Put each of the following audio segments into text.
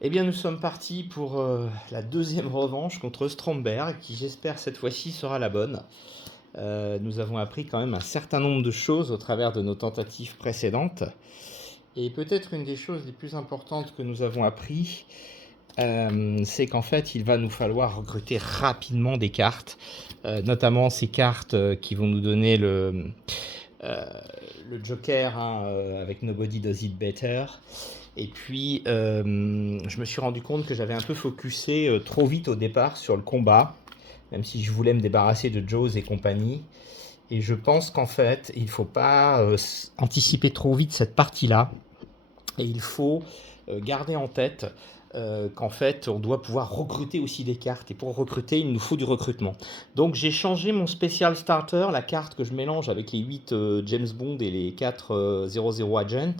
Eh bien, nous sommes partis pour la deuxième revanche contre Stromberg, qui j'espère cette fois-ci sera la bonne. Nous avons appris quand même un certain nombre de choses au travers de nos tentatives précédentes. Et peut-être une des choses les plus importantes que nous avons appris, c'est qu'en fait, il va nous falloir recruter rapidement des cartes, notamment ces cartes qui vont nous donner euh, le Joker hein, avec Nobody Does It Better. Et puis, je me suis rendu compte que j'avais un peu focusé trop vite au départ sur le combat, même si je voulais me débarrasser de Jaws et compagnie. Et je pense qu'en fait, il ne faut pas anticiper trop vite cette partie-là. Et il faut garder en tête qu'en fait, on doit pouvoir recruter aussi des cartes. Et pour recruter, il nous faut du recrutement. Donc j'ai changé mon spécial starter, la carte que je mélange avec les 8 James Bond et les 4 00 Agent.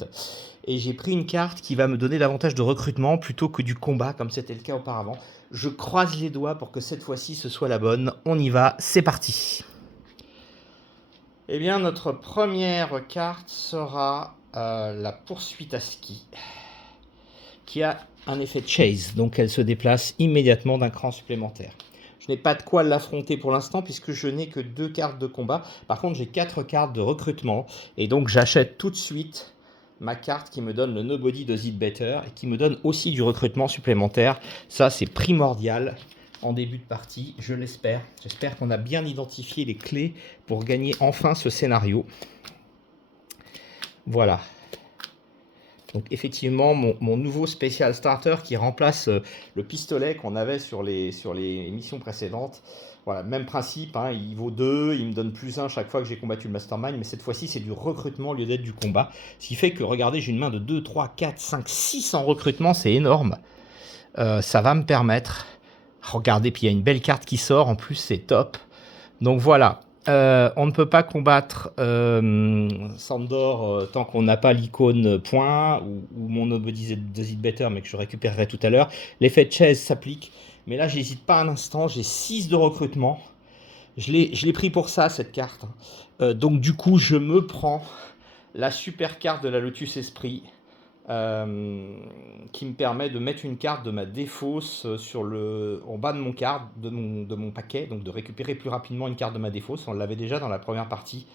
Et j'ai pris une carte qui va me donner davantage de recrutement plutôt que du combat, comme c'était le cas auparavant. Je croise les doigts pour que cette fois-ci ce soit la bonne. On y va, c'est parti. Eh bien, notre première carte sera la poursuite à ski, qui a un effet de chase, donc elle se déplace immédiatement d'un cran supplémentaire. Je n'ai pas de quoi l'affronter pour l'instant puisque je n'ai que 2 cartes de combat. Par contre, j'ai 4 cartes de recrutement et donc j'achète tout de suite ma carte qui me donne le Nobody Does It Better et qui me donne aussi du recrutement supplémentaire. Ça, c'est primordial en début de partie, je l'espère. J'espère qu'on a bien identifié les clés pour gagner enfin ce scénario. Voilà. Donc effectivement, mon nouveau spécial starter qui remplace le pistolet qu'on avait sur les missions précédentes. Voilà, même principe, hein, il vaut 2, il me donne plus 1 chaque fois que j'ai combattu le Mastermind, mais cette fois-ci c'est du recrutement au lieu d'être du combat. Ce qui fait que, regardez, j'ai une main de 2, 3, 4, 5, 6 en recrutement, c'est énorme. Ça va me permettre... Regardez, puis il y a une belle carte qui sort, en plus c'est top. Donc voilà, on ne peut pas combattre Sandor tant qu'on n'a pas l'icône point ou mon Nobody Does It Better, mais que je récupérerai tout à l'heure. L'effet de chaise s'applique, mais là j'hésite pas un instant, j'ai 6 de recrutement. Je l'ai pris pour ça cette carte. Donc du coup je me prends la super carte de la Lotus Esprit. Qui me permet de mettre une carte de ma défausse en bas de mon carte, de mon paquet, donc de récupérer plus rapidement une carte de ma défausse. On l'avait déjà dans la première partie.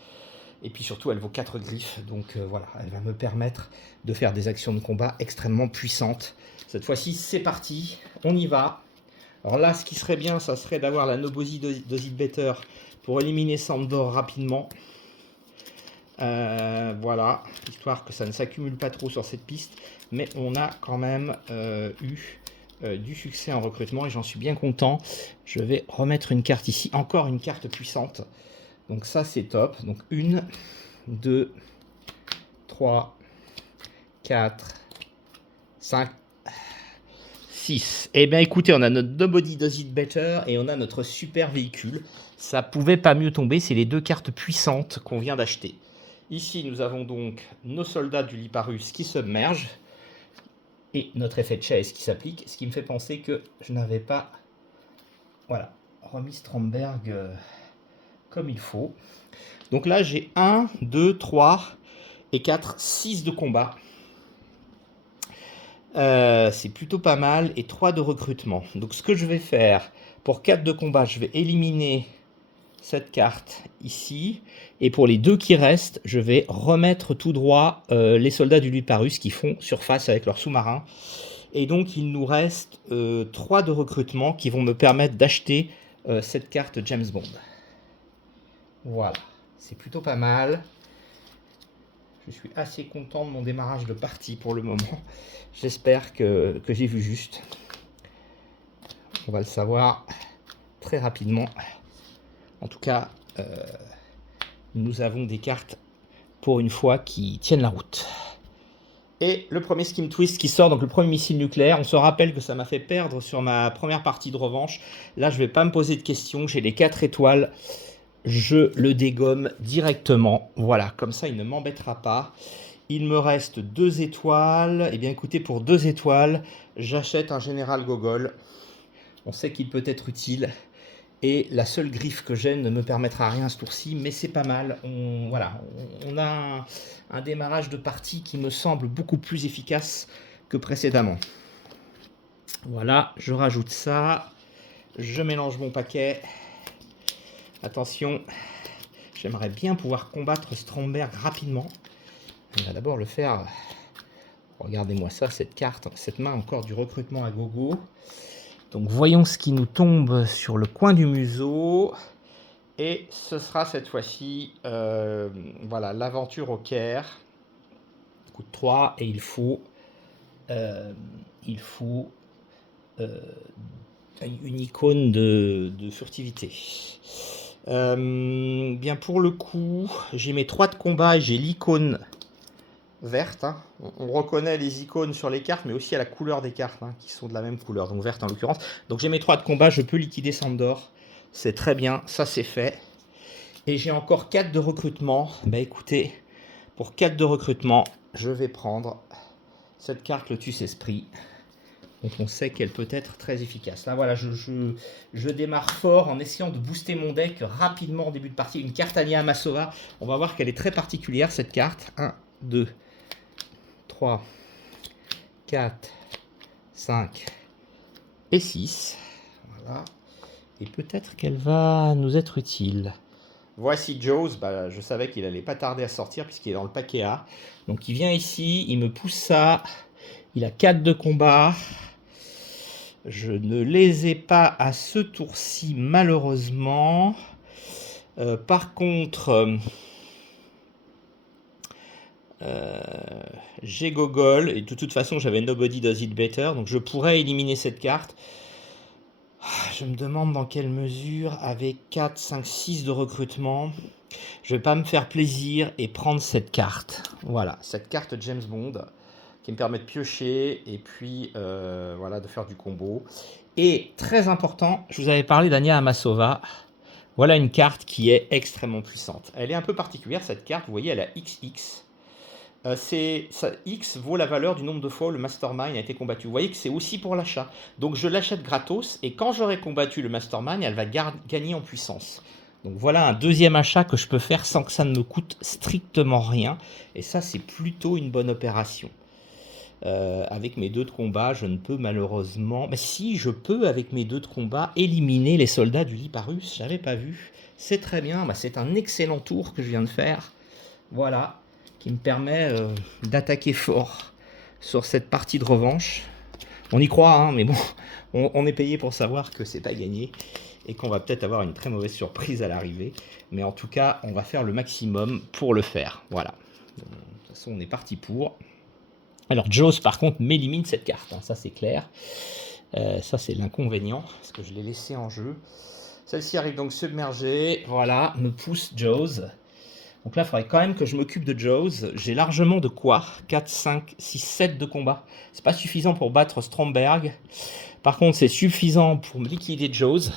Et puis surtout, elle vaut 4 griffes, donc voilà, elle va me permettre de faire des actions de combat extrêmement puissantes. Cette fois-ci, c'est parti, on y va. Alors là, ce qui serait bien, ça serait d'avoir la Nobody Does It Better pour éliminer Sandor rapidement. Voilà, histoire que ça ne s'accumule pas trop sur cette piste, mais on a quand même eu du succès en recrutement et j'en suis bien content. Je vais remettre une carte ici, encore une carte puissante, donc ça c'est top. Donc 1, 2, 3, 4, 5, 6. Eh bien écoutez, on a notre Nobody Does It Better et on a notre super véhicule. Ça pouvait pas mieux tomber, c'est les 2 cartes puissantes qu'on vient d'acheter. Ici, nous avons donc nos soldats du Liparus qui submergent et notre effet de chaise qui s'applique, ce qui me fait penser que je n'avais pas remis Stromberg comme il faut. Donc là, j'ai 1, 2, 3 et 4, 6 de combat. C'est plutôt pas mal et 3 de recrutement. Donc ce que je vais faire, pour 4 de combat, je vais éliminer cette carte ici, et pour les 2 qui restent, je vais remettre tout droit les soldats du Liparus qui font surface avec leurs sous-marins, et donc il nous reste 3 de recrutement qui vont me permettre d'acheter cette carte James Bond. Voilà, c'est plutôt pas mal. Je suis assez content de mon démarrage de partie pour le moment. J'espère que j'ai vu juste. On va le savoir très rapidement. En tout cas, nous avons des cartes, pour une fois, qui tiennent la route. Et le premier Skim Twist qui sort, donc le premier missile nucléaire. On se rappelle que ça m'a fait perdre sur ma première partie de revanche. Là, je ne vais pas me poser de questions. J'ai les 4 étoiles. Je le dégomme directement. Voilà, comme ça, il ne m'embêtera pas. Il me reste 2 étoiles. Eh bien, écoutez, pour 2 étoiles, j'achète un Général Gogol. On sait qu'il peut être utile. Et la seule griffe que j'ai ne me permettra rien ce tour-ci, mais c'est pas mal. On a un démarrage de partie qui me semble beaucoup plus efficace que précédemment. Voilà, je rajoute ça. Je mélange mon paquet. Attention, j'aimerais bien pouvoir combattre Stromberg rapidement. On va d'abord le faire. Regardez-moi ça, cette carte, cette main encore du recrutement à gogo. Donc voyons ce qui nous tombe sur le coin du museau. Et ce sera cette fois-ci voilà, l'aventure au Caire. Coûte 3 et il faut une icône de furtivité. Bien pour le coup, j'ai mes 3 de combat et j'ai l'icône verte. Hein. On reconnaît les icônes sur les cartes, mais aussi à la couleur des cartes, hein, qui sont de la même couleur, donc verte en l'occurrence. Donc j'ai mes 3 de combat, je peux liquider Sandor. C'est très bien, ça c'est fait. Et j'ai encore 4 de recrutement. Bah écoutez, pour 4 de recrutement, je vais prendre cette carte Lotus Esprit. Donc on sait qu'elle peut être très efficace. Là voilà, je démarre fort en essayant de booster mon deck rapidement en début de partie. Une carte Anya Amasova. On va voir qu'elle est très particulière cette carte. 1, 2, 3, 4, 5 et 6. Voilà. Et peut-être qu'elle va nous être utile. Voici Jaws, bah, je savais qu'il allait pas tarder à sortir puisqu'il est dans le paquet A. Donc il vient ici, il me pousse ça. Il a 4 de combat. Je ne les ai pas à ce tour-ci malheureusement. Par contre, j'ai Gogol et de toute façon j'avais Nobody Does It Better. Donc je pourrais éliminer cette carte. Je me demande dans quelle mesure, avec 4, 5, 6 de recrutement, je vais pas me faire plaisir et prendre cette carte. Voilà, cette carte James Bond qui me permet de piocher et puis voilà, de faire du combo. Et très important, je vous avais parlé d'Anya Amasova. Voilà une carte qui est extrêmement puissante. Elle est un peu particulière cette carte, vous voyez, elle a XX. X vaut la valeur du nombre de fois où le Mastermind a été combattu. Vous voyez que c'est aussi pour l'achat. Donc je l'achète gratos et quand j'aurai combattu le Mastermind, elle va gagner en puissance. Donc voilà un deuxième achat que je peux faire sans que ça ne me coûte strictement rien. Et ça, c'est plutôt une bonne opération. Avec mes 2 de combat, je ne peux malheureusement... Mais si, je peux, avec mes 2 de combat, éliminer les soldats du Liparus. J'avais pas vu. C'est très bien. Bah, c'est un excellent tour que je viens de faire. Voilà. Qui me permet d'attaquer fort sur cette partie de revanche. On y croit, hein, mais bon, on est payé pour savoir que c'est pas gagné et qu'on va peut-être avoir une très mauvaise surprise à l'arrivée. Mais en tout cas, on va faire le maximum pour le faire. Voilà. De toute façon, on est parti pour. Alors, Jaws, par contre, m'élimine cette carte. Hein, ça, c'est clair. Ça, c'est l'inconvénient, parce que je l'ai laissé en jeu. Celle-ci arrive donc submergée. Voilà, me pousse Jaws. Donc là, il faudrait quand même que je m'occupe de Jaws. J'ai largement de quoi 4, 5, 6, 7 de combat. C'est pas suffisant pour battre Stromberg. Par contre, c'est suffisant pour me liquider Jaws.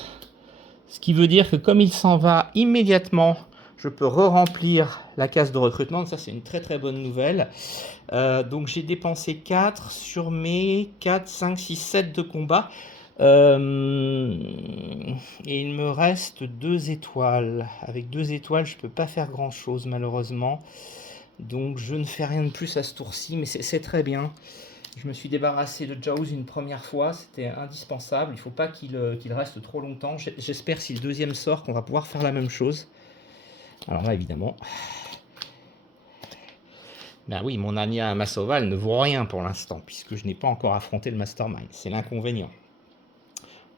Ce qui veut dire que comme il s'en va immédiatement, je peux re-remplir la case de recrutement. Donc ça, c'est une très très bonne nouvelle. Donc j'ai dépensé 4 sur mes 4, 5, 6, 7 de combat. Et il me reste 2 étoiles. Avec 2 étoiles, je peux pas faire grand chose malheureusement. Donc je ne fais rien de plus à ce tour-ci, mais c'est très bien. Je me suis débarrassé de Jaws une première fois, c'était indispensable. Il ne faut pas qu'il reste trop longtemps. J'espère si le deuxième sort qu'on va pouvoir faire la même chose. Alors là évidemment. Ben oui, mon Anya Amasova ne vaut rien pour l'instant, puisque je n'ai pas encore affronté le Mastermind. C'est l'inconvénient.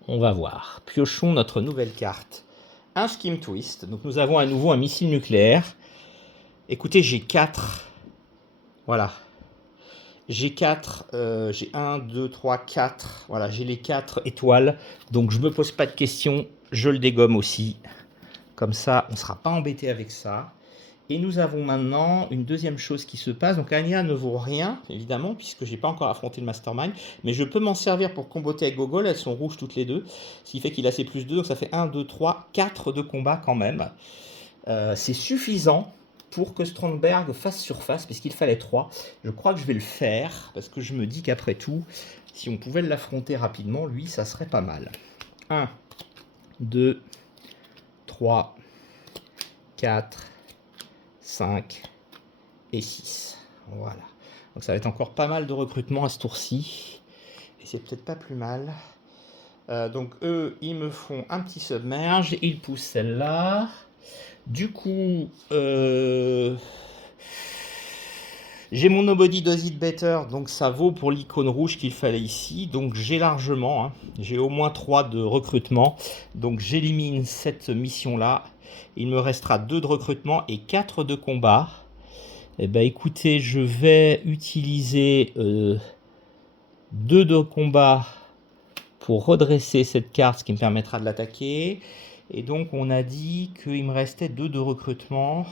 On va voir. Piochons notre nouvelle carte. Un Skim Twist. Donc nous avons à nouveau un missile nucléaire. Écoutez, j'ai 4. Voilà. J'ai 4. J'ai 1, 2, 3, 4. Voilà, j'ai les 4 étoiles. Donc je ne me pose pas de questions. Je le dégomme aussi. Comme ça, on ne sera pas embêté avec ça. Et nous avons maintenant une deuxième chose qui se passe. Donc Anya ne vaut rien, évidemment, puisque je n'ai pas encore affronté le Mastermind. Mais je peux m'en servir pour comboter avec Gogol. Elles sont rouges toutes les deux. Ce qui fait qu'il a ses plus 2. Donc ça fait 1, 2, 3, 4 de combat quand même. C'est suffisant pour que Stromberg fasse surface, puisqu'il fallait 3. Je crois que je vais le faire, parce que je me dis qu'après tout, si on pouvait l'affronter rapidement, lui, ça serait pas mal. 1, 2, 3, 4... 5 et 6. Voilà. Donc ça va être encore pas mal de recrutement à ce tour-ci. Et c'est peut-être pas plus mal. Donc eux, ils me font un petit submerge. Ils poussent celle-là. Du coup, j'ai mon Nobody Does It Better, donc ça vaut pour l'icône rouge qu'il fallait ici. Donc j'ai largement, hein, j'ai au moins 3 de recrutement. Donc j'élimine cette mission-là. Il me restera 2 de recrutement et 4 de combat. Eh ben écoutez, je vais utiliser 2 de combat pour redresser cette carte, ce qui me permettra de l'attaquer. Et donc on a dit qu'il me restait 2 de recrutement.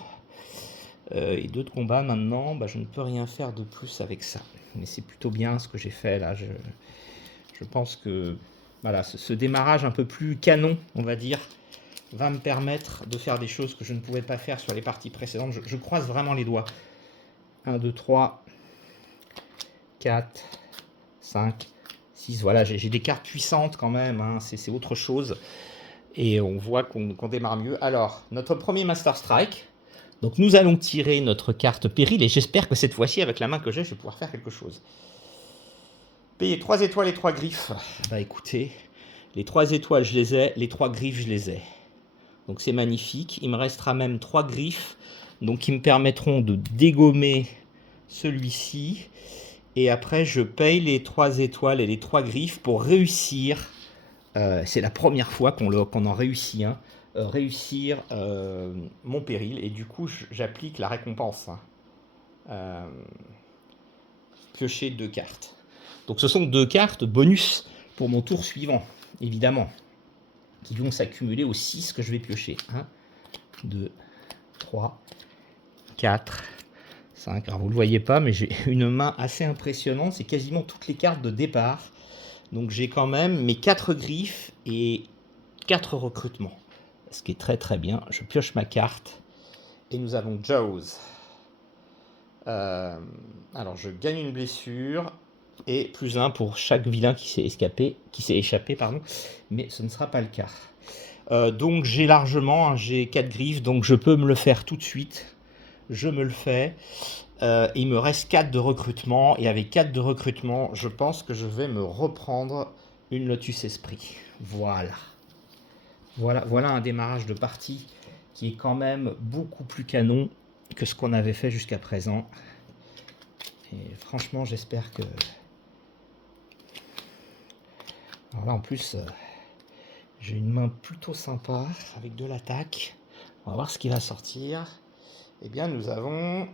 Et 2 de combat maintenant, je ne peux rien faire de plus avec ça. Mais c'est plutôt bien ce que j'ai fait là. Je pense que voilà, ce démarrage un peu plus canon, on va dire, va me permettre de faire des choses que je ne pouvais pas faire sur les parties précédentes. Je croise vraiment les doigts. 1, 2, 3, 4, 5, 6. Voilà, j'ai des cartes puissantes quand même. Hein, c'est autre chose. Et on voit qu'on démarre mieux. Alors, notre premier Master Strike. Donc nous allons tirer notre carte péril et j'espère que cette fois-ci, avec la main que j'ai, je vais pouvoir faire quelque chose. Payer 3 étoiles et 3 griffes. Bah écoutez, les 3 étoiles je les ai, les 3 griffes je les ai. Donc c'est magnifique. Il me restera même 3 griffes, donc qui me permettront de dégommer celui-ci. Et après je paye les 3 étoiles et les 3 griffes pour réussir. C'est la première fois qu'on en réussit, hein. Réussir mon péril et du coup j'applique la récompense, hein. Piocher 2 cartes, donc ce sont 2 cartes bonus pour mon tour suivant évidemment qui vont s'accumuler aux 6 que je vais piocher. 1, 2, 3, 4, 5. Alors vous le voyez pas mais j'ai une main assez impressionnante, c'est quasiment toutes les cartes de départ, donc j'ai quand même mes 4 griffes et 4 recrutements. Ce qui est très très bien. Je pioche ma carte. Et nous avons Jaws. Alors je gagne une blessure. Et plus 1 pour chaque vilain qui s'est échappé, pardon. Mais ce ne sera pas le cas. Donc j'ai largement, hein, j'ai 4 griffes. Donc je peux me le faire tout de suite. Je me le fais. Il me reste 4 de recrutement. Et avec 4 de recrutement, je pense que je vais me reprendre une Lotus Esprit. Voilà. Voilà un démarrage de partie qui est quand même beaucoup plus canon que ce qu'on avait fait jusqu'à présent. Et franchement, j'espère que... Alors là, en plus, j'ai une main plutôt sympa avec de l'attaque. On va voir ce qui va sortir. Eh bien, nous avons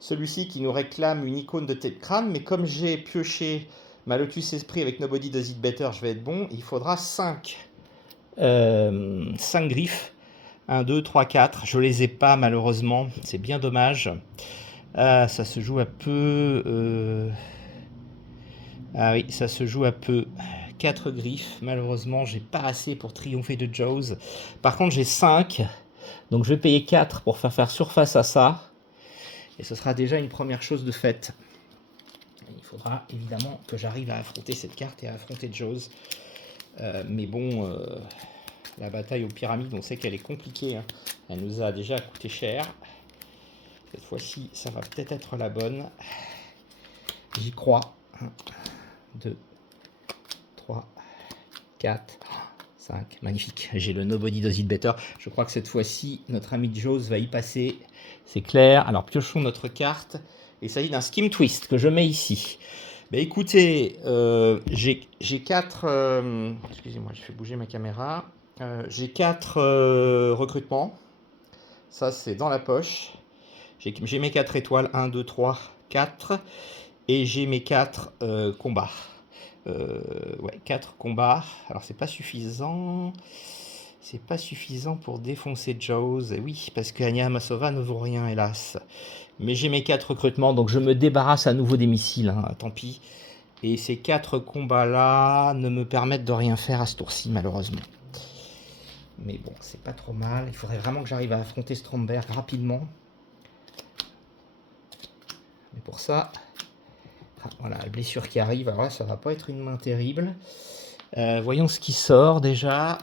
celui-ci qui nous réclame une icône de tête crâne. Mais comme j'ai pioché ma Lotus Esprit avec Nobody Does It Better, je vais être bon. Il faudra 5 griffes. 1, 2, 3, 4. Je les ai pas malheureusement. C'est bien dommage. Ça se joue à peu. Ah oui, ça se joue à peu. 4 griffes. Malheureusement, j'ai pas assez pour triompher de Jaws. Par contre, j'ai 5. Donc je vais payer 4 pour faire surface à ça. Et ce sera déjà une première chose de faite. Il faudra évidemment que j'arrive à affronter cette carte et à affronter Jaws. Mais bon, la bataille aux pyramides, on sait qu'elle est compliquée, hein. Elle nous a déjà coûté cher. Cette fois-ci, ça va peut-être être la bonne. J'y crois. 1, 2, 3, 4, 5. Magnifique. J'ai le Nobody Does It Better. Je crois que cette fois-ci, notre ami Jaws va y passer. C'est clair. Alors, piochons notre carte. Il s'agit d'un Skim Twist que je mets ici. Écoutez, j'ai 4... excusez-moi, j'ai fait bouger ma caméra. J'ai 4 recrutements. Ça, c'est dans la poche. J'ai mes 4 étoiles. 1, 2, 3, 4. Et j'ai mes 4 combats. Ouais, 4 combats. Alors, c'est pas suffisant. C'est pas suffisant pour défoncer Jaws. Et oui, parce que Anya Amasova ne vaut rien, hélas. Mais j'ai mes 4 recrutements, donc je me débarrasse à nouveau des missiles. Hein, tant pis. Et ces 4 combats-là ne me permettent de rien faire à ce tour-ci, malheureusement. Mais bon, c'est pas trop mal. Il faudrait vraiment que j'arrive à affronter Stromberg rapidement. Mais pour ça... voilà, la blessure qui arrive. Alors là, ça va pas être une main terrible. Voyons ce qui sort déjà.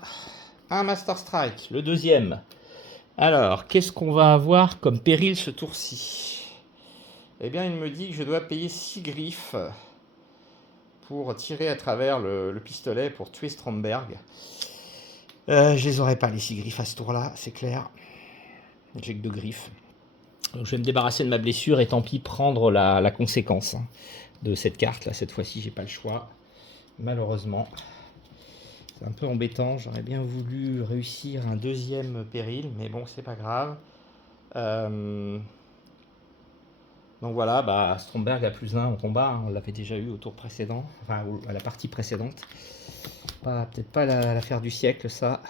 Un Master Strike, le deuxième. Alors, qu'est-ce qu'on va avoir comme péril ce tour-ci? Eh bien, il me dit que je dois payer 6 griffes. pour tirer à travers le pistolet pour tuer Stromberg. Je les aurais pas les 6 griffes à ce tour-là, c'est clair. J'ai que 2 griffes. Donc je vais me débarrasser de ma blessure et tant pis prendre la conséquence de cette carte. Là, cette fois-ci, j'ai pas le choix. Malheureusement, c'est un peu embêtant. J'aurais bien voulu réussir un deuxième péril, mais bon, c'est pas grave. Donc voilà, bah, Stromberg a +1 en combat. Hein, on l'avait déjà eu au tour précédent, enfin à la partie précédente. Peut-être pas l'affaire du siècle, ça.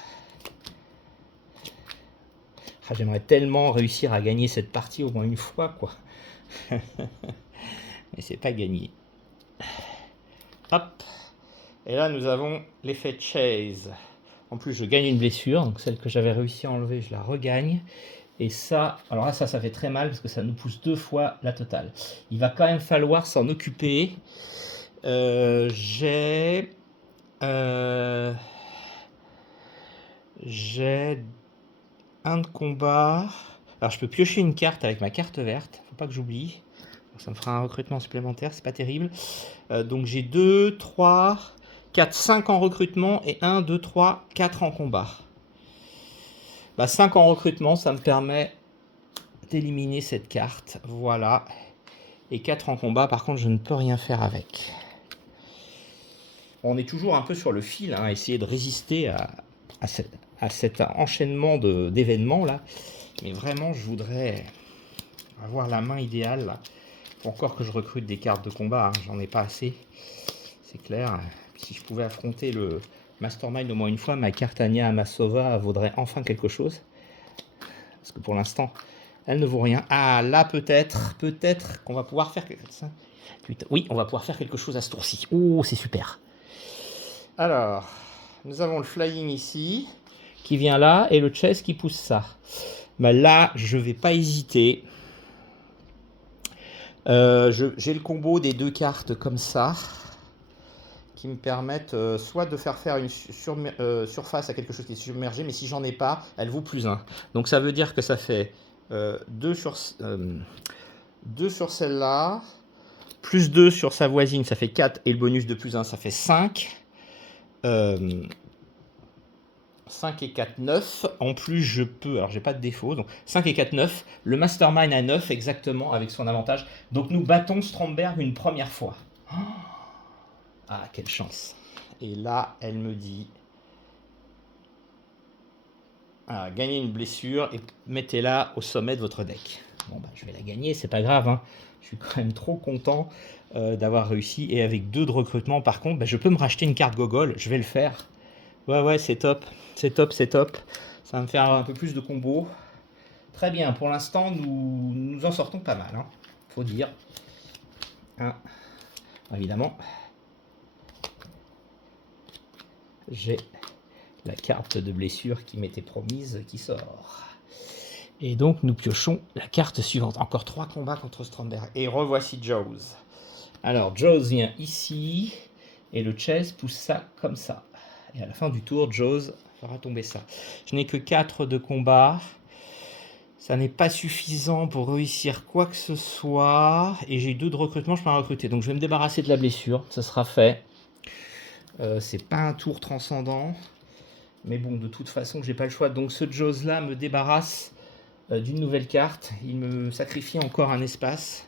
Ah, j'aimerais tellement réussir à gagner cette partie au moins une fois, quoi. Mais c'est pas gagné. Hop. Et là, nous avons l'effet Chase. En plus, je gagne une blessure. Donc celle que j'avais réussi à enlever, je la regagne. Et ça, alors là, ça fait très mal parce que ça nous pousse 2 fois la totale. Il va quand même falloir s'en occuper. J'ai 1 de combat. Alors je peux piocher une carte avec ma carte verte. Faut pas que j'oublie. Ça me fera un recrutement supplémentaire, c'est pas terrible. Donc j'ai 2, 3, 4, 5 en recrutement et 1, 2, 3, 4 en combat. Bah, 5 en recrutement, ça me permet d'éliminer cette carte. Voilà. Et 4 en combat, par contre, je ne peux rien faire avec. On est toujours un peu sur le fil, hein, à essayer de résister à cet enchaînement d'événements là. Mais vraiment, je voudrais avoir la main idéale là. Faut encore que je recrute des cartes de combat, hein. J'en ai pas assez. C'est clair. Si je pouvais affronter le Mastermind au moins une fois, ma carte Anya Amasova vaudrait enfin quelque chose. Parce que pour l'instant, elle ne vaut rien. Ah, là peut-être qu'on va pouvoir faire quelque chose. Oui, on va pouvoir faire quelque chose à ce tour-ci. Oh, c'est super. Alors, nous avons le flying ici, qui vient là, et le chess qui pousse ça. Bah là, je vais pas hésiter. J'ai le combo des 2 cartes comme ça, qui me permettent soit de faire une surface à quelque chose qui est submergé, mais si j'en ai pas, elle vaut +1. Donc ça veut dire que ça fait 2 sur celle-là, +2 sur sa voisine, ça fait 4, et le bonus de +1, ça fait 5. 5 et 4, 9. En plus, je peux... Alors, j'ai pas de défaut. Donc, 5 et 4, 9. Le Mastermind à 9, exactement, avec son avantage. Donc, nous battons Stromberg une première fois. Ah, quelle chance. Et là, elle me dit... Ah, gagnez une blessure et mettez-la au sommet de votre deck. Bon, bah, je vais la gagner, c'est pas grave. Hein. Je suis quand même trop content d'avoir réussi. Et avec 2 de recrutement, par contre, bah, je peux me racheter une carte gogol. Je vais le faire. Ouais, c'est top. C'est top. Ça va me faire un peu plus de combos. Très bien. Pour l'instant, nous en sortons pas mal. Hein. Faut dire. Hein. Évidemment. J'ai la carte de blessure qui m'était promise qui sort. Et donc, nous piochons la carte suivante. Encore 3 combats contre Stromberg. Et revoici Jaws. Alors, Jaws vient ici. Et le chess pousse ça comme ça. Et à la fin du tour, Jaws fera tomber ça. Je n'ai que 4 de combat. Ça n'est pas suffisant pour réussir quoi que ce soit. Et j'ai 2 de recrutement, je peux en recruter. Donc je vais me débarrasser de la blessure. Ça sera fait. C'est pas un tour transcendant. Mais bon, de toute façon, j'ai pas le choix. Donc ce Jaws là me débarrasse d'une nouvelle carte. Il me sacrifie encore un espace.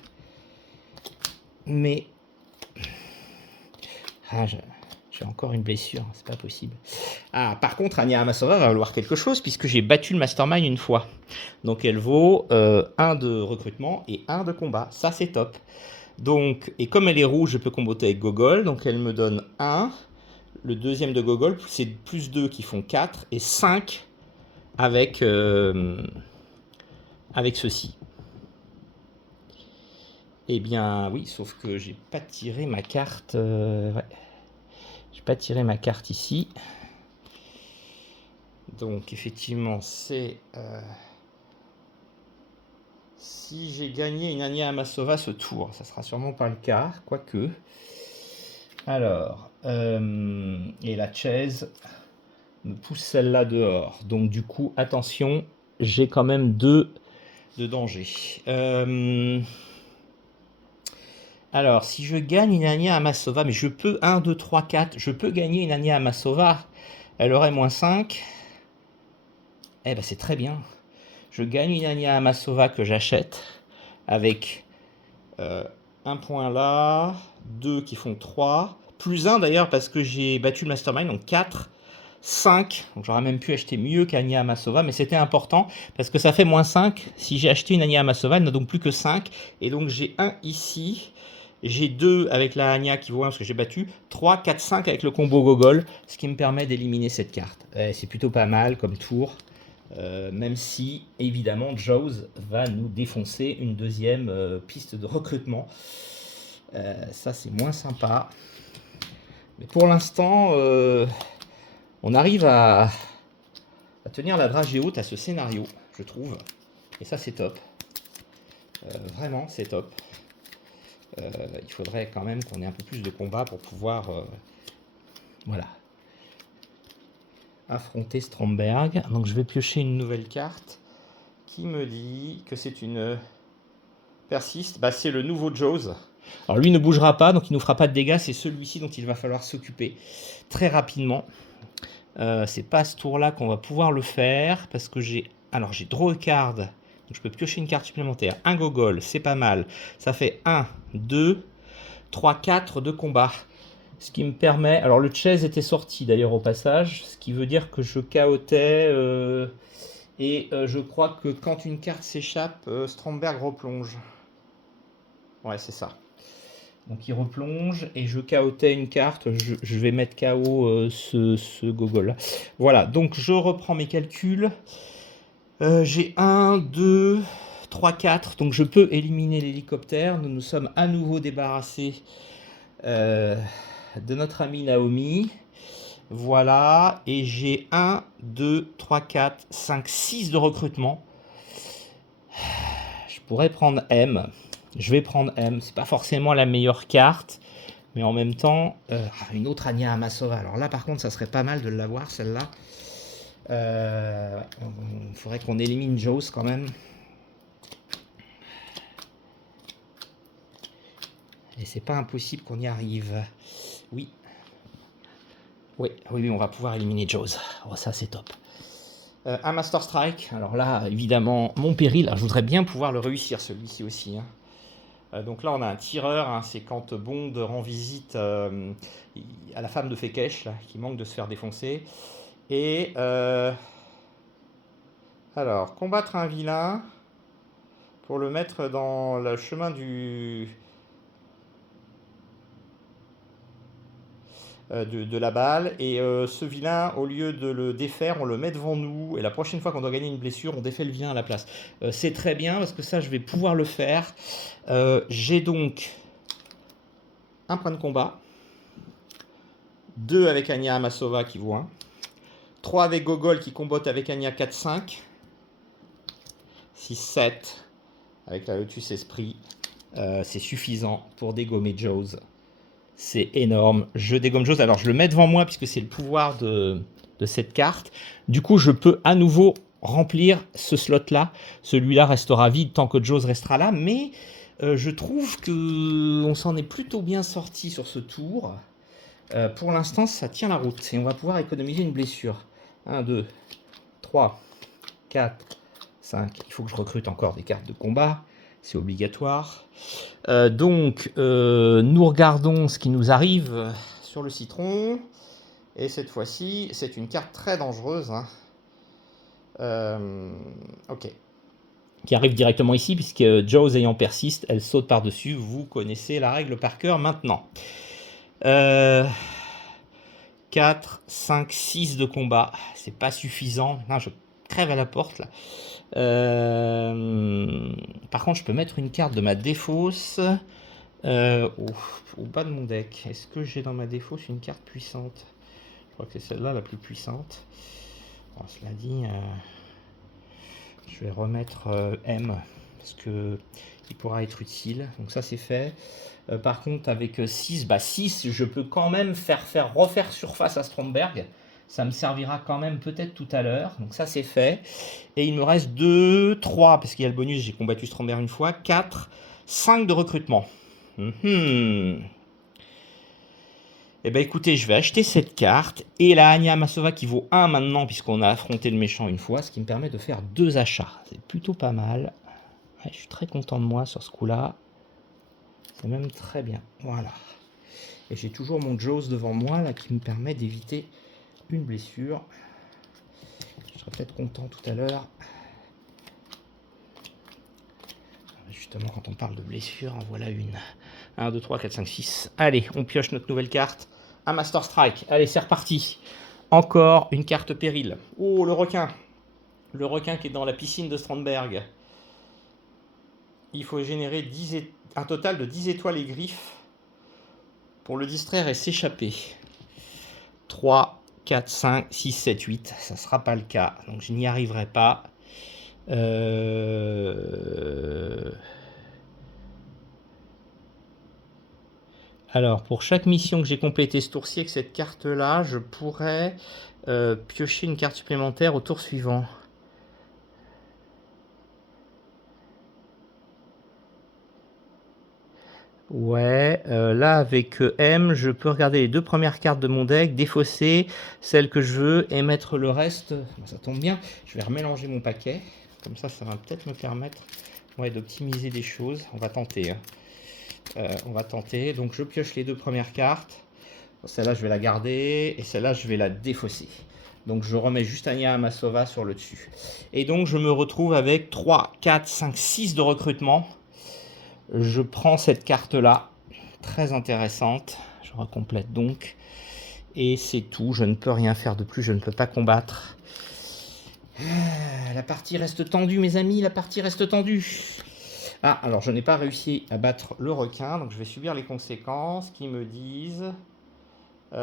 Mais... Ah, j'ai encore une blessure, c'est pas possible. Ah, par contre, Anya Amasova va valoir quelque chose puisque j'ai battu le Mastermind une fois. Donc elle vaut 1 de recrutement et 1 de combat. Ça, c'est top. Donc, et comme elle est rouge, je peux comboter avec Gogol. Donc elle me donne 1. Le deuxième de Gogol, c'est +2 qui font 4 et 5 avec ceci. Eh bien, oui, sauf que j'ai pas tiré ma carte. Ouais. J'ai pas tiré ma carte ici. Donc, effectivement, c'est... si j'ai gagné une Anya Amasova ce tour, ça sera sûrement pas le cas, quoique. Alors, et la chaise me pousse celle-là dehors. Donc, du coup, attention, j'ai quand même 2 de danger. Alors, si je gagne une Ania Amasova, mais je peux 1, 2, 3, 4, je peux gagner une Ania Amasova, elle aurait moins 5. Eh ben c'est très bien. Je gagne une Ania Amasova que j'achète avec un point là, 2 qui font 3, plus 1 d'ailleurs parce que j'ai battu le Mastermind, donc 4, 5. Donc j'aurais même pu acheter mieux qu'Ania Amasova, mais c'était important parce que ça fait moins 5. Si j'ai acheté une Ania Amasova, elle n'a donc plus que 5. Et donc j'ai 1 ici. J'ai 2 avec la Ania qui vaut 1 parce que j'ai battu. 3, 4, 5 avec le combo Gogol, ce qui me permet d'éliminer cette carte. C'est plutôt pas mal comme tour. Même si, évidemment, Jaws va nous défoncer une deuxième piste de recrutement. Ça, c'est moins sympa. Mais pour l'instant, on arrive à tenir la dragée haute à ce scénario, je trouve. Et ça, c'est top. Vraiment, c'est top. Il faudrait quand même qu'on ait un peu plus de combat pour pouvoir voilà, affronter Stromberg. Donc je vais piocher une nouvelle carte qui me dit que c'est une persiste. Bah, c'est le nouveau Jaws. Alors lui ne bougera pas, donc il ne nous fera pas de dégâts. C'est celui-ci dont il va falloir s'occuper très rapidement. C'est pas ce tour-là qu'on va pouvoir le faire parce que j'ai draw a card. Donc je peux piocher une carte supplémentaire. Un gogol, c'est pas mal. Ça fait 1, 2, 3, 4 de combat. Ce qui me permet... Alors le chase était sorti d'ailleurs au passage. Ce qui veut dire que je chaotais. Et je crois que quand une carte s'échappe, Stromberg replonge. Ouais, c'est ça. Donc il replonge et je chaotais une carte. Je vais mettre KO ce gogol. Voilà, donc je reprends mes calculs. J'ai 1, 2, 3, 4. Donc je peux éliminer l'hélicoptère. Nous nous sommes à nouveau débarrassés de notre amie Naomi. Voilà. Et j'ai 1, 2, 3, 4, 5, 6 de recrutement. Je pourrais prendre M. Je vais prendre M. C'est pas forcément la meilleure carte. Mais en même temps, une autre Ania Amasova. Alors là, par contre, ça serait pas mal de l'avoir, celle-là. Il faudrait qu'on élimine Jaws quand même. Et c'est pas impossible qu'on y arrive. Oui. Oui, on va pouvoir éliminer Jaws. Oh, ça, c'est top. Un Master Strike. Alors là, évidemment, mon péril. Je voudrais bien pouvoir le réussir, celui-ci aussi. Donc là, on a un tireur. C'est quand Bond rend visite à la femme de Fekesh, là, qui manque de se faire défoncer. Et alors, combattre un vilain pour le mettre dans le chemin de la balle. Et ce vilain, au lieu de le défaire, on le met devant nous. Et la prochaine fois qu'on doit gagner une blessure, on défait le vilain à la place. C'est très bien parce que ça, je vais pouvoir le faire. J'ai donc un point de combat. 2 avec Ania Amasova qui vaut 1. 3 avec Gogol qui combotte avec Ania 4-5. 6, 7 avec la Lotus Esprit. C'est suffisant pour dégommer Jaws. C'est énorme. Je dégomme Jaws. Alors, je le mets devant moi puisque c'est le pouvoir de cette carte. Du coup, je peux à nouveau remplir ce slot-là. Celui-là restera vide tant que Jaws restera là. Mais je trouve qu'on s'en est plutôt bien sorti sur ce tour. Pour l'instant, ça tient la route. Et on va pouvoir économiser une blessure. 1, 2, 3, 4, 5. Il faut que je recrute encore des cartes de combat. C'est obligatoire. Donc, nous regardons ce qui nous arrive sur le citron. Et cette fois-ci, c'est une carte très dangereuse. Ok. Qui arrive directement ici, puisque Jaws ayant persiste, elle saute par-dessus. Vous connaissez la règle par cœur maintenant. 4, 5, 6 de combat. C'est pas suffisant. Non, je crève à la porte là. Par contre, je peux mettre une carte de ma défausse au bas de mon deck. Est-ce que j'ai dans ma défausse une carte puissante? Je crois que c'est celle-là la plus puissante. Bon, cela dit, je vais remettre M parce que il pourra être utile. Donc ça c'est fait. Par contre, avec 6, 6, je peux quand même refaire surface à Stromberg. Ça me servira quand même peut-être tout à l'heure. Donc ça, c'est fait. Et il me reste 2, 3, parce qu'il y a le bonus, j'ai combattu Stromberg une fois. 4, 5 de recrutement. Eh ben écoutez, je vais acheter cette carte. Et la Anya Amasova qui vaut 1 maintenant, puisqu'on a affronté le méchant une fois, ce qui me permet de faire 2 achats. C'est plutôt pas mal. Ouais, je suis très content de moi sur ce coup-là. C'est même très bien. Voilà. Et j'ai toujours mon Jaws devant moi, là, qui me permet d'éviter une blessure. Je serais peut-être content tout à l'heure. Justement, quand on parle de blessure, en voilà une. 1, 2, 3, 4, 5, 6. Allez, on pioche notre nouvelle carte. Un Master Strike. Allez, c'est reparti. Encore une carte péril. Oh, le requin. Le requin qui est dans la piscine de Strandberg. Il faut générer un total de 10 étoiles et griffes pour le distraire et s'échapper. 3, 4, 5, 6, 7, 8. Ça ne sera pas le cas. Donc je n'y arriverai pas. Alors, pour chaque mission que j'ai complétée ce tour-ci avec cette carte-là, je pourrais piocher une carte supplémentaire au tour suivant. Ouais, là avec M, je peux regarder les 2 premières cartes de mon deck, défausser celle que je veux et mettre le reste. Ça tombe bien, je vais remélanger mon paquet. Comme ça va peut-être me permettre d'optimiser des choses. On va tenter. On va tenter. Donc je pioche les 2 premières cartes. Celle-là, je vais la garder et celle-là, je vais la défausser. Donc je remets juste Anya Amasova sur le dessus. Et donc je me retrouve avec 3, 4, 5, 6 de recrutement. Je prends cette carte-là, très intéressante. Je recomplète donc. Et c'est tout, je ne peux rien faire de plus, je ne peux pas combattre. La partie reste tendue, mes amis, la partie reste tendue. Ah, alors je n'ai pas réussi à battre le requin, donc je vais subir les conséquences qui me disent... Oh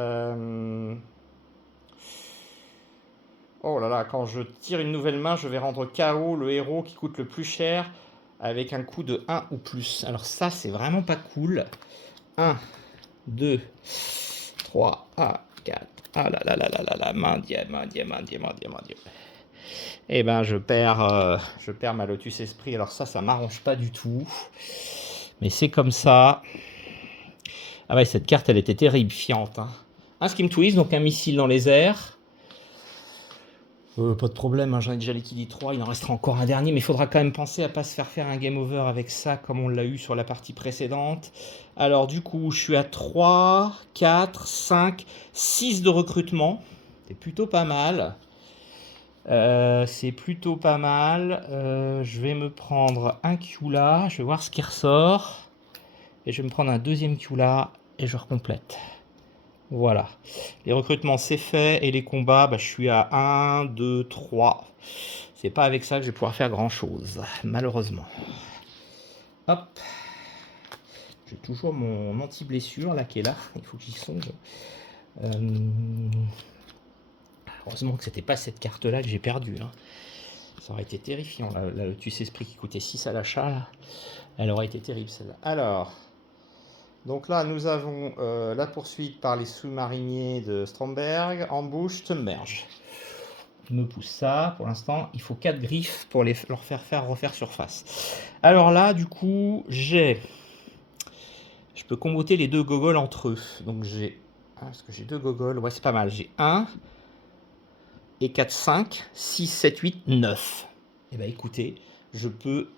là là, quand je tire une nouvelle main, je vais rendre KO le héros qui coûte le plus cher avec un coût de 1 ou plus. Alors ça, c'est vraiment pas cool. 1, 2, 3, 4. Ah là là là là là là, main Dieu. Eh ben, je perds ma Lotus Esprit. Alors ça m'arrange pas du tout. Mais c'est comme ça. Ah ouais, cette carte, elle était terrifiante. Un Skim Twist, donc un missile dans les airs. Pas de problème, j'en ai déjà liquidé 3, il en restera encore un dernier, mais il faudra quand même penser à pas se faire un game over avec ça comme on l'a eu sur la partie précédente. Alors du coup, je suis à 3, 4, 5, 6 de recrutement. C'est plutôt pas mal. Je vais me prendre un Q là, je vais voir ce qui ressort. Et je vais me prendre un deuxième Q là et je recomplète. Voilà, les recrutements c'est fait et les combats, je suis à 1, 2, 3. C'est pas avec ça que je vais pouvoir faire grand chose, malheureusement. Hop, j'ai toujours mon anti-blessure là qui est là, il faut que j'y songe. Heureusement que c'était pas cette carte là que j'ai perdue. Ça aurait été terrifiant, la Lotus Esprit qui coûtait 6 à l'achat, elle aurait été terrible celle-là. Alors... Donc là, nous avons la poursuite par les sous-mariniers de Stromberg, embouche, submerge. Je me pousse ça, pour l'instant, il faut 4 griffes pour leur faire refaire surface. Alors là, du coup, je peux comboter les 2 gogoles entre eux. Donc j'ai... Parce que j'ai 2 gogoles, ouais c'est pas mal. J'ai 1 et 4, 5, 6, 7, 8, 9. Et bah écoutez, je peux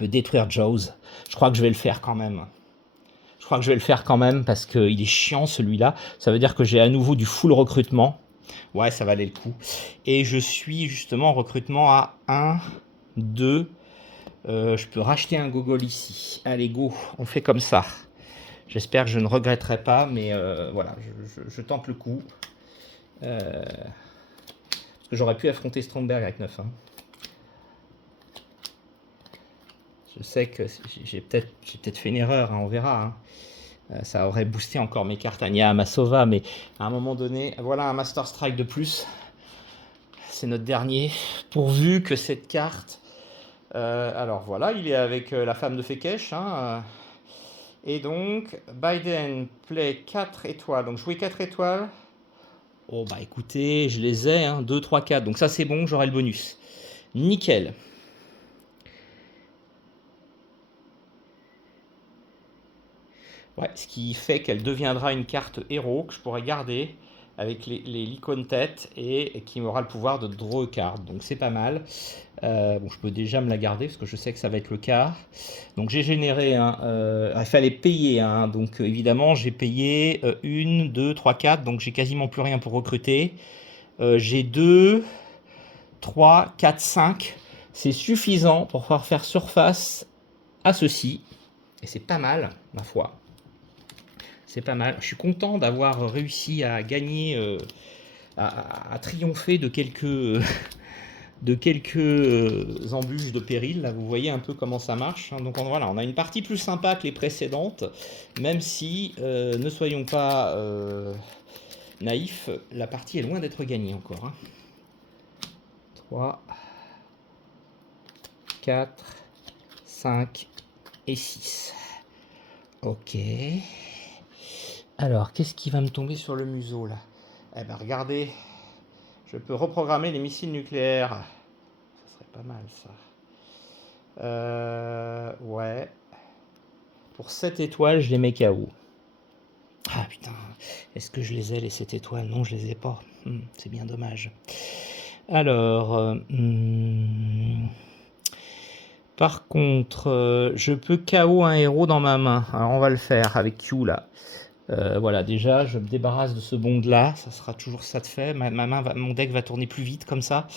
détruire Jaws. Je crois que je vais le faire quand même. Parce qu'il est chiant celui-là. Ça veut dire que j'ai à nouveau du full recrutement. Ouais, ça valait le coup. Et je suis justement en recrutement à 1, 2. Je peux racheter un gogol ici. Allez, go, on fait comme ça. J'espère que je ne regretterai pas, mais voilà, je tente le coup. Parce que j'aurais pu affronter Stromberg avec 9. Je sais que j'ai peut-être fait une erreur, on verra. Ça aurait boosté encore mes cartes Anya Amasova, mais à un moment donné, voilà un Master Strike de plus. C'est notre dernier. Pourvu que cette carte... alors voilà, il est avec la femme de Fekesh. Et donc, Biden play 4 étoiles. Donc jouer 4 étoiles. Oh bah écoutez, je les ai, 2, 3, 4. Donc ça c'est bon, j'aurai le bonus. Nickel. Ouais, ce qui fait qu'elle deviendra une carte héros que je pourrais garder avec l'icône tête et qui aura le pouvoir de draw a card. Donc c'est pas mal. Bon, je peux déjà me la garder parce que je sais que ça va être le cas. Donc j'ai généré un. Il fallait payer un. Donc évidemment, j'ai payé 1, 2, 3, 4. Donc j'ai quasiment plus rien pour recruter. J'ai 2, 3, 4, 5. C'est suffisant pour pouvoir faire surface à ceci. Et c'est pas mal, ma foi. C'est pas mal. Je suis content d'avoir réussi à gagner, à triompher de quelques embûches de péril. Là, vous voyez un peu comment ça marche. Donc voilà, on a une partie plus sympa que les précédentes, même si, ne soyons pas naïfs, la partie est loin d'être gagnée encore. 3, 4, 5 et 6. Ok. Alors, qu'est-ce qui va me tomber sur le museau là? Eh ben regardez, je peux reprogrammer les missiles nucléaires. Ça serait pas mal ça. Ouais. Pour 7 étoiles, je les mets KO. Ah putain, est-ce que je les ai les 7 étoiles? Non, je les ai pas. C'est bien dommage. Alors, par contre, je peux KO un héros dans ma main. Alors on va le faire avec Q là. Voilà, déjà, je me débarrasse de ce bond là. Ça sera toujours ça de fait. Mon deck va tourner plus vite comme ça.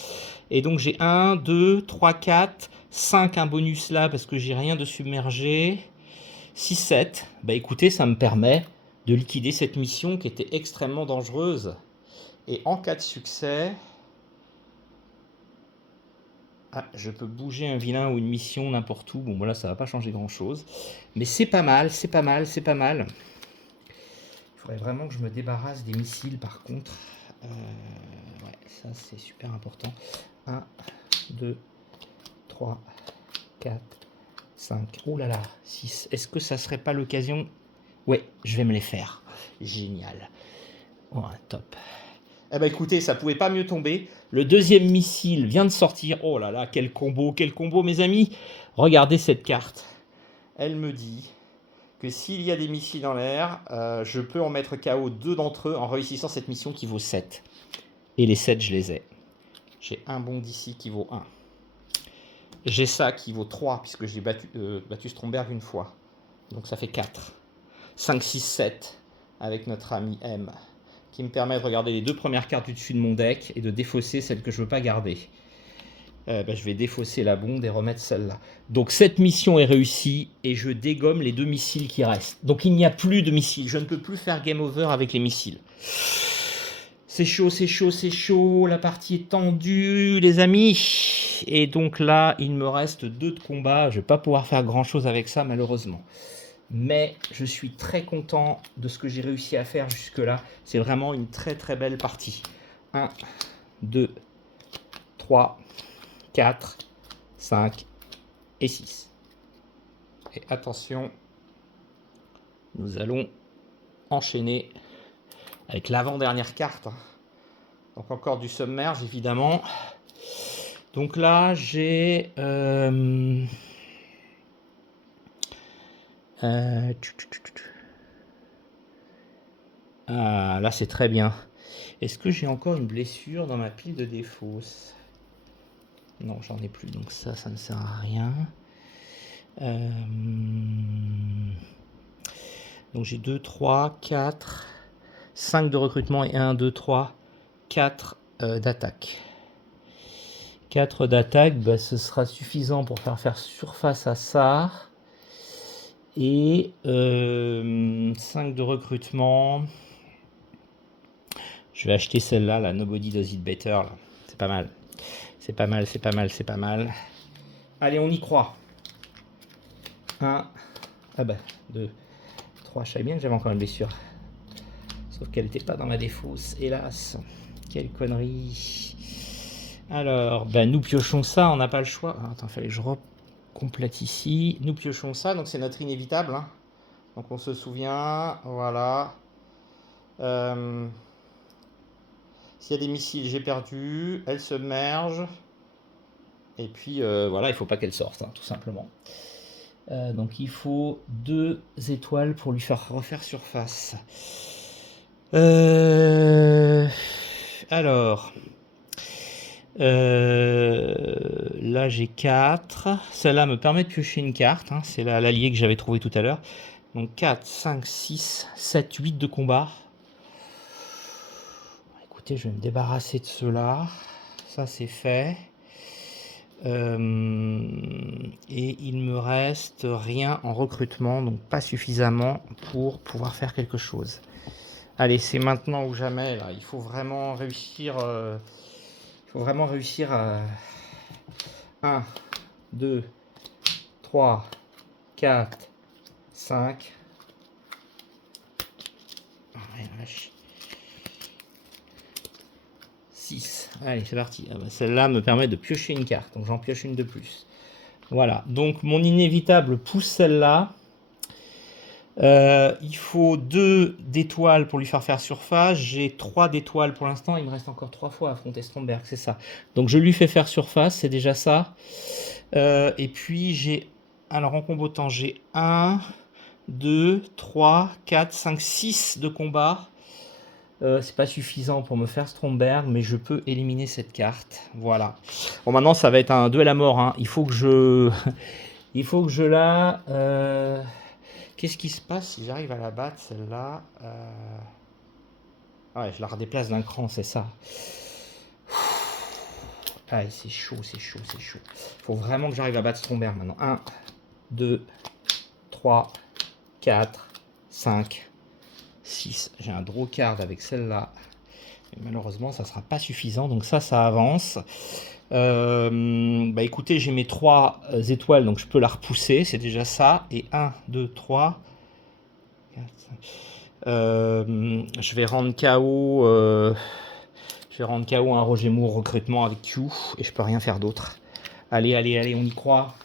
Et donc j'ai 1, 2, 3, 4, 5 un bonus là parce que j'ai rien de submergé. 6, 7. Bah écoutez, ça me permet de liquider cette mission qui était extrêmement dangereuse. Et en cas de succès... Ah, je peux bouger un vilain ou une mission n'importe où. Bon, voilà, ça va pas changer grand-chose. Mais c'est pas mal, c'est pas mal, c'est pas mal. Il faudrait vraiment que je me débarrasse des missiles, par contre. Ouais, ça, c'est super important. 1, 2, 3, 4, 5. Oh là là, 6. Est-ce que ça serait pas l'occasion? Ouais, je vais me les faire. Génial. Oh, top. Eh ben écoutez, ça pouvait pas mieux tomber. Le deuxième missile vient de sortir. Oh là là, quel combo, mes amis. Regardez cette carte. Elle me dit que s'il y a des missiles dans l'air, je peux en mettre KO 2 d'entre eux en réussissant cette mission qui vaut 7. Et les 7, je les ai. J'ai un bond d'ici qui vaut 1. J'ai ça qui vaut 3, puisque j'ai battu Stromberg une fois. Donc ça fait 4. 5, 6, 7, avec notre ami M, qui me permet de regarder les deux premières cartes du dessus de mon deck et de défausser celles que je ne veux pas garder. Je vais défausser la bombe et remettre celle-là. Donc cette mission est réussie et je dégomme les 2 missiles qui restent. Donc il n'y a plus de missiles. Je ne peux plus faire game over avec les missiles. C'est chaud, c'est chaud, c'est chaud. La partie est tendue, les amis. Et donc là, il me reste 2 de combat. Je ne vais pas pouvoir faire grand-chose avec ça, malheureusement. Mais je suis très content de ce que j'ai réussi à faire jusque-là. C'est vraiment une très très belle partie. 1, 2, 3, 4, 5 et 6. Et attention, nous allons enchaîner avec l'avant-dernière carte. Donc encore du submerge, évidemment. Donc là, j'ai... Ah, là, c'est très bien. Est-ce que j'ai encore une blessure dans ma pile de défausse? Non, j'en ai plus, donc ça ne sert à rien. Donc j'ai 2, 3, 4, 5 de recrutement et 1, 2, 3, 4 d'attaque. 4 d'attaque, bah, ce sera suffisant pour faire surface à ça. Et 5 de recrutement. Je vais acheter celle-là, la Nobody Does It Better. Là. C'est pas mal. C'est pas mal, c'est pas mal, c'est pas mal. Allez, on y croit. 1, 2, 3. Je savais bien que j'avais encore une blessure. Sauf qu'elle n'était pas dans ma défausse, hélas. Quelle connerie. Alors, nous piochons ça, on n'a pas le choix. Ah, attends, fallait que je complète ici. Nous piochons ça, donc c'est notre inévitable. Hein. Donc on se souvient, voilà. S'il y a des missiles, j'ai perdu. Elle submerge. Et puis voilà, il ne faut pas qu'elle sorte, hein, tout simplement. Donc il faut 2 étoiles pour lui faire refaire surface. Alors, là j'ai 4. Celle-là me permet de piocher une carte, hein, c'est l'allié que j'avais trouvé tout à l'heure. Donc 4, 5, 6, 7, 8 de combat. Écoutez, je vais me débarrasser de ceux-là. Ça c'est fait. Et il me reste rien en recrutement, donc pas suffisamment pour pouvoir faire quelque chose. Allez, c'est maintenant ou jamais là. Il faut vraiment réussir. À 1, 2, 3, 4, 5. Oh, 6. Allez, c'est parti. Ah bah, celle-là me permet de piocher une carte, donc j'en pioche une de plus. Voilà, donc mon inévitable pousse celle-là. Il faut 2 d'étoiles pour lui faire surface. J'ai 3 d'étoiles pour l'instant. Il me reste encore 3 fois à affronter Stromberg, c'est ça. Donc je lui fais faire surface, c'est déjà ça. Et puis j'ai... Alors en combattant, j'ai 1, 2, 3, 4, 5, 6 de combat. C'est pas suffisant pour me faire Stromberg, mais je peux éliminer cette carte. Voilà. Bon, maintenant ça va être un duel à mort, hein. Il faut que je... Il faut que je la... Qu'est-ce qui se passe si j'arrive à la battre, celle-là? Ouais, je la redéplace d'un cran, c'est ça. Ah, c'est chaud, c'est chaud, c'est chaud. Faut vraiment que j'arrive à battre Stromberg maintenant. 1, 2, 3, 4, 5, 6. J'ai un draw card avec celle-là. Mais malheureusement, ça ne sera pas suffisant. Donc ça avance. Bah écoutez, j'ai mes 3 étoiles, donc je peux la repousser. C'est déjà ça. Et 1, 2, 3, 4, 5. Je vais rendre KO. Je vais rendre KO un Roger Moore recrutement avec Q. Et je peux rien faire d'autre. Allez, allez, allez, on y croit.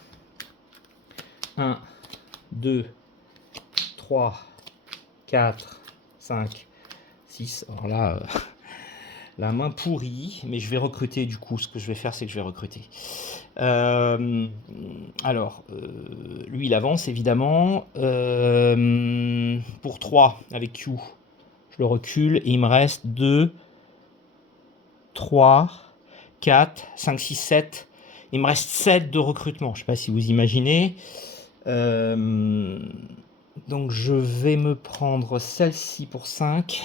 1, 2, 3, 4, 5, 6. Alors là, la main pourrie, mais je vais recruter du coup. Ce que je vais faire, c'est que je vais recruter. Lui, il avance évidemment. Pour 3 avec Q, je le recule et il me reste 2, 3, 4, 5, 6, 7. Il me reste 7 de recrutement. Je ne sais pas si vous imaginez. Donc je vais me prendre celle-ci pour 5.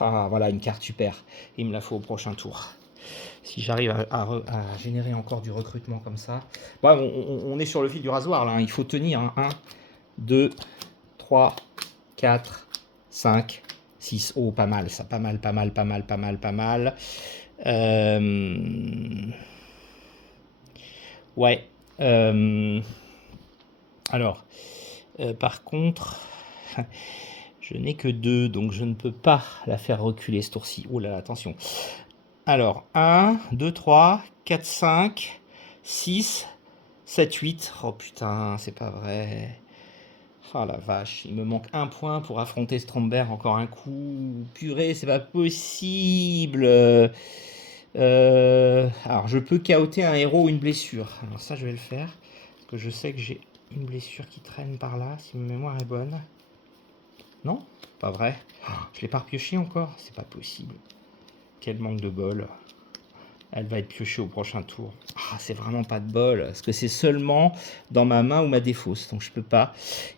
Ah, voilà une carte super. Il me la faut au prochain tour. Si j'arrive à générer encore du recrutement comme ça. Ouais, on est sur le fil du rasoir là. Hein. Il faut tenir. 1, 2, 3, 4, 5, 6. Oh, pas mal ça. Pas mal, pas mal, pas mal, pas mal, pas mal. Ouais. Alors, par contre, je n'ai que 2, donc je ne peux pas la faire reculer ce tour-ci. Oh là là, attention. Alors, 1, 2, 3, 4, 5, 6, 7, 8. Oh putain, c'est pas vrai. Oh la vache, il me manque un point pour affronter Stromberg encore un coup. Purée, c'est pas possible. Alors, je peux KO'ter un héros ou une blessure. Alors ça, je vais le faire. Parce que je sais que j'ai une blessure qui traîne par là, si ma mémoire est bonne. Non? Pas vrai. Je l'ai pas repioché encore? C'est pas possible. Quel manque de bol. Elle va être piochée au prochain tour. Ah, c'est vraiment pas de bol. Parce que c'est seulement dans ma main ou ma défausse. Donc je peux pas.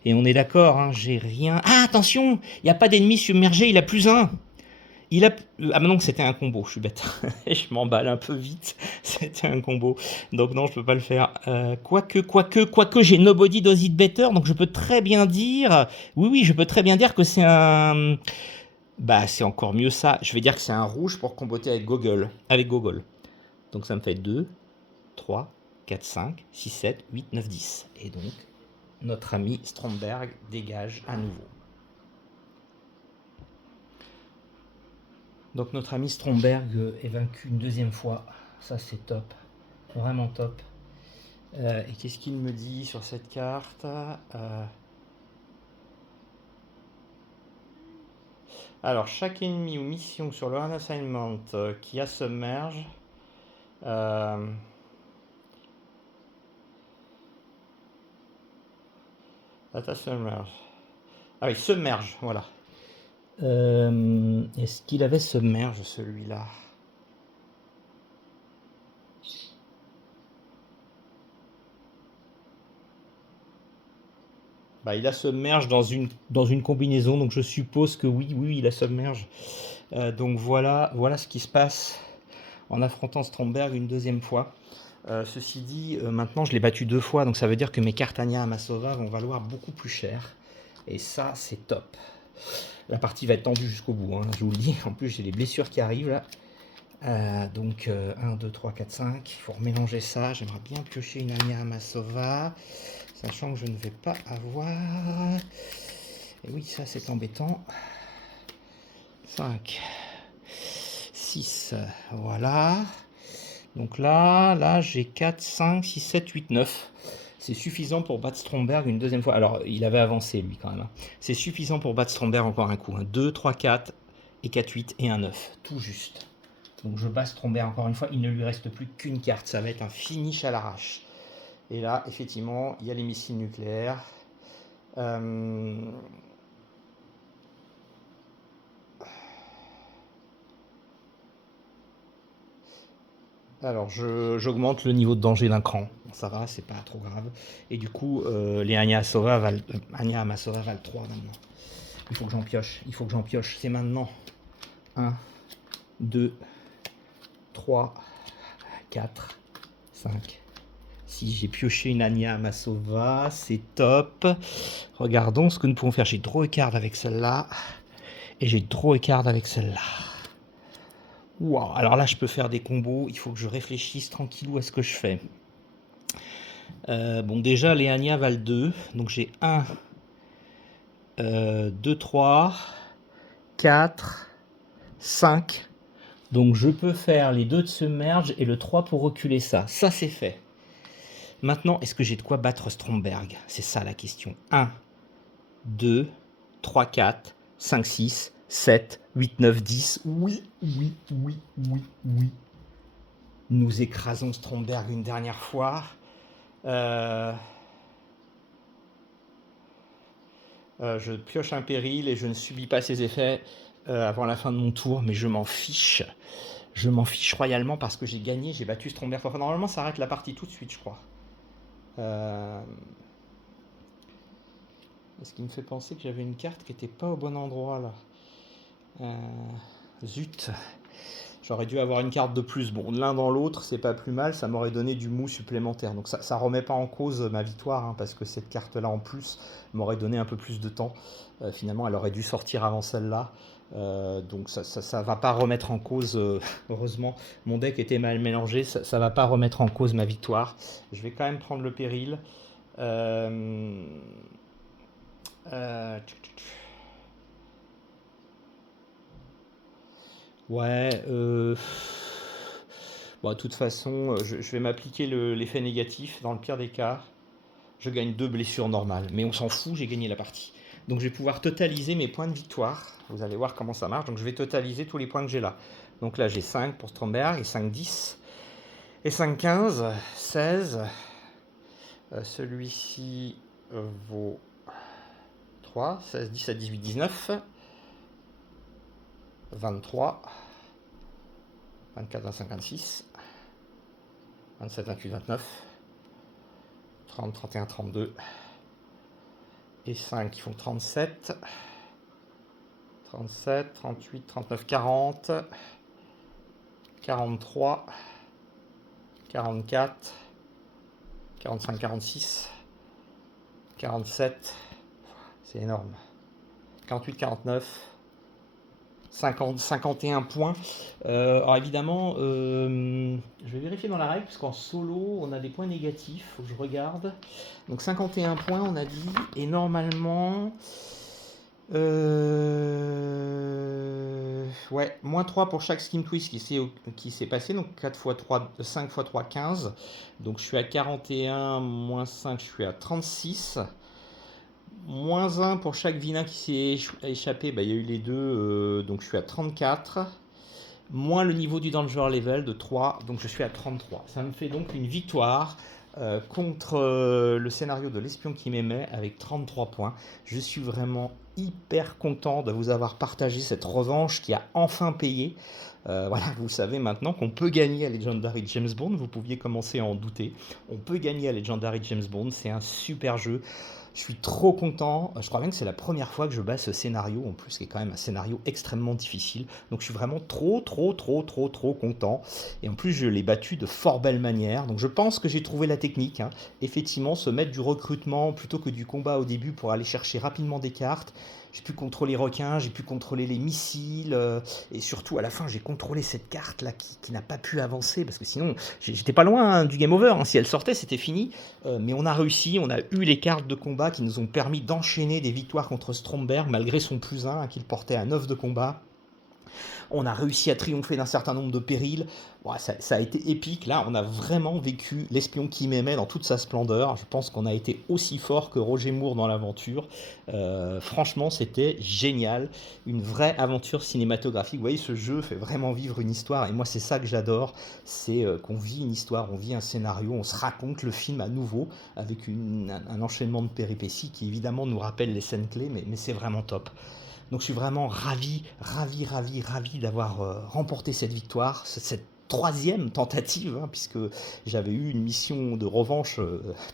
Et on est d'accord, hein, j'ai rien. Ah, attention! Il n'y a pas d'ennemi submergé, il a +1. Il a... Ah, mais non, c'était un combo, je suis bête. Je m'emballe un peu vite. C'était un combo. Donc non, je peux pas le faire. Quoique, j'ai Nobody Does It Better. Donc je peux très bien dire... Oui, je peux très bien dire que c'est un... Bah, c'est encore mieux ça. Je vais dire que c'est un rouge pour comboter avec Gogol. Avec Gogol. Donc ça me fait 2, 3, 4, 5, 6, 7, 8, 9, 10. Et donc, notre ami Stromberg dégage à nouveau. Donc notre ami Stromberg est vaincu une deuxième fois. Ça c'est top. Vraiment top. Et qu'est-ce qu'il me dit sur cette carte? Alors, chaque ennemi ou mission sur le run assignment qui a submerge Data submerge. Ah oui, submerge, voilà. Est-ce qu'il avait submerge celui-là? Bah, il a submerge dans une combinaison, donc je suppose que oui, oui, il a submerge. Donc voilà, voilà ce qui se passe en affrontant Stromberg une deuxième fois. Ceci dit, maintenant je l'ai battu 2 fois, donc ça veut dire que mes cartes Ania Amasova vont valoir beaucoup plus cher. Et ça, c'est top. La partie va être tendue jusqu'au bout, hein, je vous le dis. En plus, j'ai les blessures qui arrivent là. Donc 1, 2, 3, 4, 5. Il faut remélanger ça. J'aimerais bien piocher une Ania Amasova, sachant que je ne vais pas avoir... Et oui, ça c'est embêtant. 5, 6, voilà. Donc là j'ai 4, 5, 6, 7, 8, 9. C'est suffisant pour battre Stromberg une deuxième fois. Alors, il avait avancé, lui, quand même. Hein. C'est suffisant pour battre Stromberg encore un coup. Hein. 2, 3, 4, et 4, 8, et un 9. Tout juste. Donc, je bats Stromberg encore une fois. Il ne lui reste plus qu'une carte. Ça va être un finish à l'arrache. Et là, effectivement, il y a les missiles nucléaires. Alors, j'augmente le niveau de danger d'un cran. Ça va, c'est pas trop grave. Et du coup, les Ania Amasova valent 3 maintenant. Il faut que j'en pioche. Il faut que j'en pioche. C'est maintenant. 1, 2, 3, 4, 5, 6. J'ai pioché une Ania Amasova. C'est top. Regardons ce que nous pouvons faire. J'ai draw a card avec celle-là. Et j'ai draw a card avec celle-là. Wow. Alors là, je peux faire des combos. Il faut que je réfléchisse tranquillou à ce que je fais. Bon, déjà, les Ania valent 2. Donc j'ai 1, 2, 3, 4, 5. Donc je peux faire les 2 de submerge et le 3 pour reculer ça. Ça, c'est fait. Maintenant, est-ce que j'ai de quoi battre Stromberg? C'est ça la question. 1, 2, 3, 4, 5, 6, 7, 8, 9, 10. Oui, oui, oui, oui, oui. Nous écrasons Stromberg une dernière fois. Je pioche un péril et je ne subis pas ses effets avant la fin de mon tour, mais je m'en fiche. Je m'en fiche royalement parce que j'ai gagné, j'ai battu Stromberg. Enfin, normalement, ça arrête la partie tout de suite, je crois. Ce qui me fait penser que j'avais une carte qui n'était pas au bon endroit, là. Zut. J'aurais dû avoir une carte de plus. Bon, l'un dans l'autre, c'est pas plus mal, ça m'aurait donné du mou supplémentaire. Donc ça remet pas en cause ma victoire, hein, parce que cette carte-là en plus m'aurait donné un peu plus de temps. Finalement, elle aurait dû sortir avant celle-là. Donc ça va pas remettre en cause, heureusement, mon deck était mal mélangé, ça va pas remettre en cause ma victoire. Je vais quand même prendre le péril. Ouais, bon, de toute façon, je vais m'appliquer l'effet négatif. Dans le pire des cas, je gagne 2 blessures normales. Mais on s'en fout, j'ai gagné la partie. Donc je vais pouvoir totaliser mes points de victoire. Vous allez voir comment ça marche. Donc je vais totaliser tous les points que j'ai là. Donc là, j'ai 5 pour Stromberg, et 5, 10, et 5, 15, 16. Celui-ci vaut 3, 16, 17, 18, 19, 23, 24, 25, 26, 27, 28, 29, 30, 31, 32, et 5 qui font 37, 37, 38, 39, 40, 43, 44, 45, 46, 47, c'est énorme, 48, 49, 50, 51 points. Alors évidemment, je vais vérifier dans la règle, puisqu'en solo, on a des points négatifs, faut que je regarde. Donc 51 points, on a dit, et normalement... ouais, moins 3 pour chaque skim twist qui s'est passé, donc 4 x 3, 5 x 3, 15. Donc je suis à 41, moins 5, je suis à 36. Moins 1 pour chaque vilain qui s'est échappé, bah, il y a eu les deux, donc je suis à 34. Moins le niveau du danger level de 3, donc je suis à 33. Ça me fait donc une victoire contre le scénario de L'espion qui m'aimait avec 33 points. Je suis vraiment hyper content de vous avoir partagé cette revanche qui a enfin payé. Voilà, vous savez maintenant qu'on peut gagner à Legendary James Bond, vous pouviez commencer à en douter. On peut gagner à Legendary James Bond, c'est un super jeu. Je suis trop content, je crois même que c'est la première fois que je bats ce scénario, en plus qui est quand même un scénario extrêmement difficile. Donc je suis vraiment trop content. Et en plus je l'ai battu de fort belle manière. Donc je pense que j'ai trouvé la technique, hein. Effectivement, se mettre du recrutement plutôt que du combat au début pour aller chercher rapidement des cartes. J'ai pu contrôler les requins, j'ai pu contrôler les missiles, et surtout à la fin j'ai contrôlé cette carte là qui n'a pas pu avancer parce que sinon j'étais pas loin, hein, du game over, hein. Si elle sortait c'était fini. Mais on a réussi, on a eu les cartes de combat qui nous ont permis d'enchaîner des victoires contre Stromberg malgré son +1, hein, qu'il portait à 9 de combat. On a réussi à triompher d'un certain nombre de périls. Ouais, ça a été épique. Là, on a vraiment vécu l'espion qui m'aimait dans toute sa splendeur. Je pense qu'on a été aussi fort que Roger Moore dans l'aventure. Franchement, c'était génial. Une vraie aventure cinématographique. Vous voyez, ce jeu fait vraiment vivre une histoire. Et moi, c'est ça que j'adore. C'est qu'on vit une histoire, on vit un scénario, on se raconte le film à nouveau avec un enchaînement de péripéties qui évidemment nous rappelle les scènes clés, mais c'est vraiment top. Donc je suis vraiment ravi d'avoir remporté cette victoire, cette troisième tentative, hein, puisque j'avais eu une mission de revanche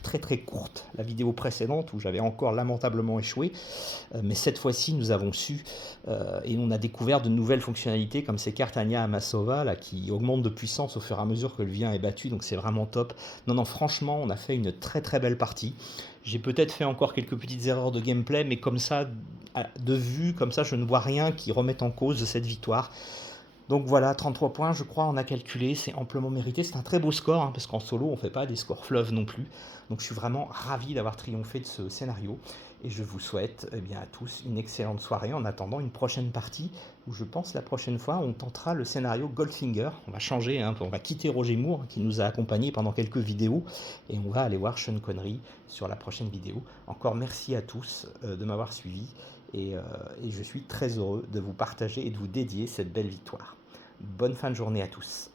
très courte, la vidéo précédente, où j'avais encore lamentablement échoué. Mais cette fois-ci, nous avons su, et on a découvert de nouvelles fonctionnalités, comme ces cartes Anya Amasova, là, qui augmentent de puissance au fur et à mesure que le vien est battu, donc c'est vraiment top. Non, franchement, on a fait une très belle partie. J'ai peut-être fait encore quelques petites erreurs de gameplay, mais comme ça, de vue, comme ça, je ne vois rien qui remette en cause cette victoire. Donc voilà, 33 points, je crois, on a calculé, c'est amplement mérité. C'est un très beau score, hein, parce qu'en solo, on ne fait pas des scores fleuves non plus. Donc je suis vraiment ravi d'avoir triomphé de ce scénario. Et je vous souhaite bien, à tous une excellente soirée en attendant une prochaine partie où je pense la prochaine fois on tentera le scénario Goldfinger. On va changer, hein, on va quitter Roger Moore qui nous a accompagnés pendant quelques vidéos et on va aller voir Sean Connery sur la prochaine vidéo. Encore merci à tous de m'avoir suivi et je suis très heureux de vous partager et de vous dédier cette belle victoire. Bonne fin de journée à tous.